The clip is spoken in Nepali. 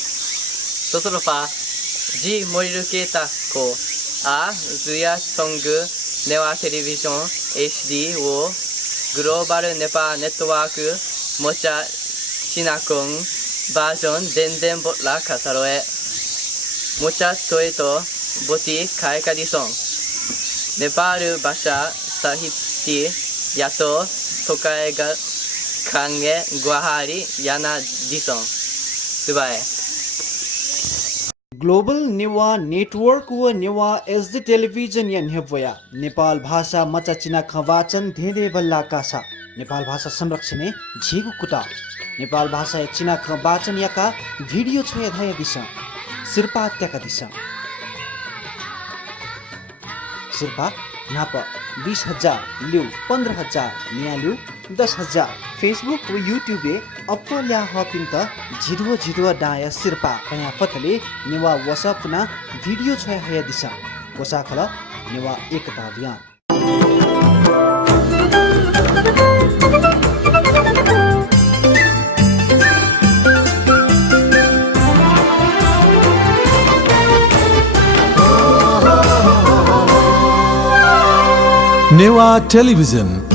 ゾゾロパーG Morrilla Keita को A Zuya Chongu Newah Television HD वो ग्लोबल नेपाल नेटवर्क मोचा चीना कोन वर्जन डेंडेन बोटला कासारो ए मोचा टोएटो बोटी काएका डिसोन नेपाल भाषा साहित्य यातो टोकाएगा कांगे ग्वाहारी याना डिसोन दुबाई ग्लोबल न्यूवा नेटवर्क व न्यूवा एचडी टेलिभिजन या न्हेवया नेपाल भाषा मचा चिना खवाचन धेदे बल्ला कासा नेपाल भाषा संरक्षणे झिगु कुटा नेपाल भाषा चिना खवाचन याका भिडियो छय धाय दिशा सिरपा त्याका दिशा सिरपा नाप 20,000 लिउ 15,000 निया लिउ 10,000 फेसबुक व यूट्यूब अपल्या हपिङ त झिडुवा डाया सिरपा कया फतले नेवा वसपना भिडियो छय हय दिशा वसाखल नेवा एकता अभियान Newah Television